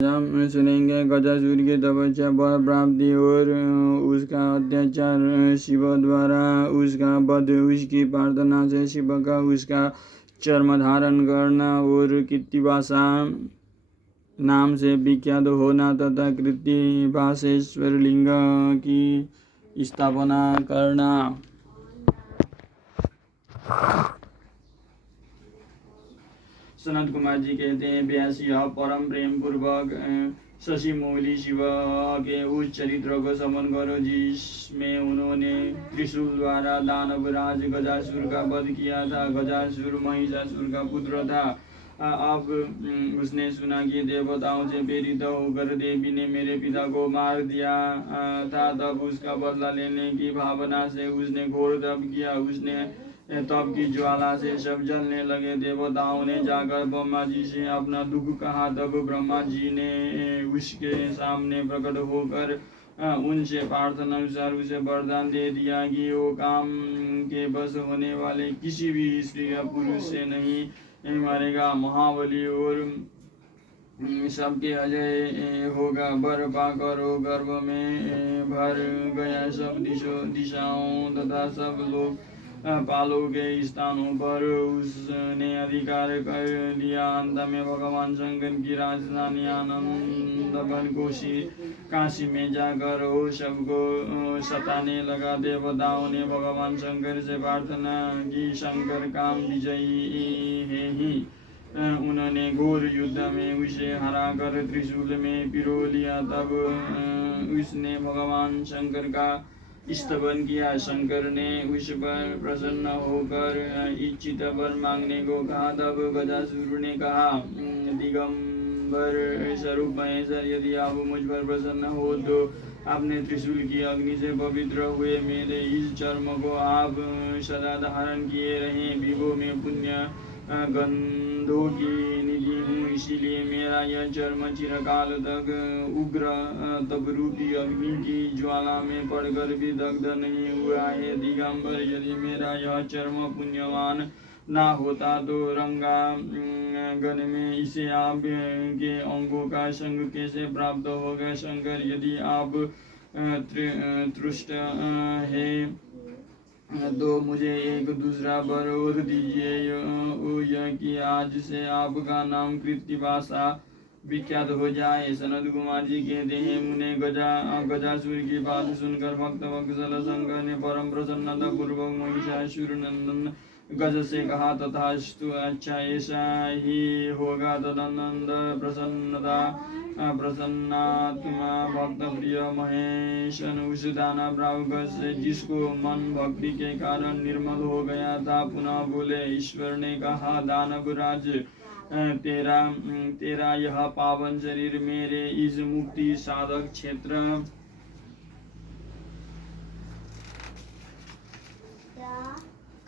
हम सुनेंगे गजासुर की तपस्या बल प्राप्ति और उसका अत्याचार, शिव द्वारा उसका वध, उसकी प्रार्थना से शिव का उसका चर्म धारण करना और कृत्तिवासा नाम से विख्यात होना तथा कृत्तिवासेश्वर लिंग की स्थापना करना। सनत कुमार जी कहते हैं, व्यास यह परम प्रेम पूर्वक शशि मौली शिव के उस चरित्र को समन करो जिसमें उन्होंने त्रिशूल द्वारा दानवराज गजासुर का वध किया था। गजासुर महिषासुर का पुत्र था। अब उसने सुना कि देवताओं से प्रेरित होकर देवी ने मेरे पिता को मार दिया था। तब उसका बदला लेने की भावना से उसने घोर तप किया। उसने तप की ज्वाला से सब जलने लगे। देवताओं ने जाकर ब्रह्मा जी से अपना दुख कहा। तब ब्रह्मा जी ने उसके सामने प्रकट होकर उनसे प्रार्थना अनुसार उसे वरदान दे दिया कि वो काम के बस होने वाले किसी भी स्त्री या पुरुष से नहीं मरेगा। महाबली और सबके अजय होगा। वर पाकर वो गर्भ में भर गया। सब दिशाओं तथा सब लोग पालों के स्थानों पर उसने अधिकार कर लिया। अंत में भगवान शंकर की राजधानी आनंदवन काशी में जाकर वो सबको सताने लगा। देवताओं ने भगवान शंकर से प्रार्थना की, शंकर काम विजयी है ही। उन्होंने घोर युद्ध में उसे हराकर त्रिशूल में पिरो लिया। तब उसने भगवान शंकर का स्तवन किया। शंकर ने उस पर प्रसन्न होकर इच्छित वर मांगने को कहा। तब गजासुर ने कहा, दिगंबर स्वरूप महेश्वर, यदि आप मुझ पर प्रसन्न हो तो आपने त्रिशूल की अग्नि से पवित्र हुए मेरे इस चर्म को आप सदा धारण किए रहें। विभो में पुण्य गंधों की निधि हूँ, इसीलिए मेरा यह चर्म चिरकाल तक उग्र तपरूपी अग्नि की ज्वाला में पड़कर भी दग्ध नहीं हुआ है। दिगंबर, यदि मेरा यह चर्म पुण्यवान ना होता तो रंगागन में इसे आप के अंगों का संग कैसे प्राप्त होगा। शंकर, यदि आप तुष्ट है तो मुझे एक दूसरा वर और दीजिए, यह कि आज से आपका नाम कृत्तिवासा विख्यात हो जाए। सनत कुमार जी कहते हैं, मुने गजासुर की बात सुनकर भक्त वत्सल शंकर ने परम प्रसन्नता पूर्वक महिषासुर नंदन गज से कहा, तथास्तु, अच्छा ऐसा ही होगा। तदनंद प्रसन्नात्मा भक्त प्रिय महेश उस दाना गज से जिसको मन भक्ति के कारण निर्मल हो गया था पुनः बोले। ईश्वर ने कहा, दानवराज, तेरा यह पावन शरीर मेरे इस मुक्ति साधक क्षेत्र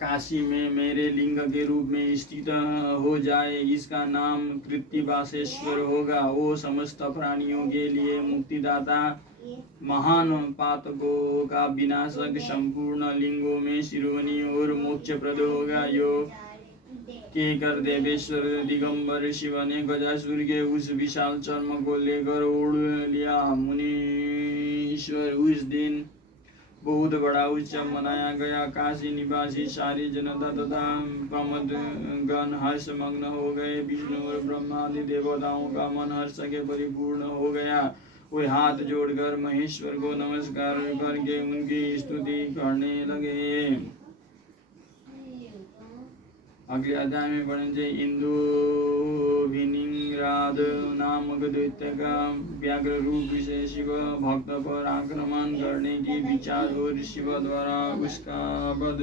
काशी में मेरे लिंग के रूप में स्थित हो जाए। इसका नाम कृत्तिवासेश्वर होगा। वो समस्त प्राणियों के लिए मुक्तिदाता, महान पातकों का विनाशक, संपूर्ण लिंगों में शिरोमणि और मोक्षप्रद होगा। यो के कर देवेश्वर दिगंबर शिव ने गजासुर के उस विशाल चर्म को लेकर उड़ लिया। मुनीश्वर, उस दिन बहुत बड़ा उत्सव मनाया गया। काशी निवासी सारी जनता तथा प्रमदगण हर्षमग्न हो गए। विष्णु और ब्रह्मा आदि देवताओं का मन हर्ष के परिपूर्ण हो गया। वे हाथ जोड़कर महेश्वर को नमस्कार करके उनकी स्तुति करने लगे। अगले अध्याय में पढ़ेंगे इंदु विनिंग्राद नामक दैत्य का व्याघ्र रूप से शिव भक्त पर आक्रमण करने की विचार और शिव द्वारा उसका वध।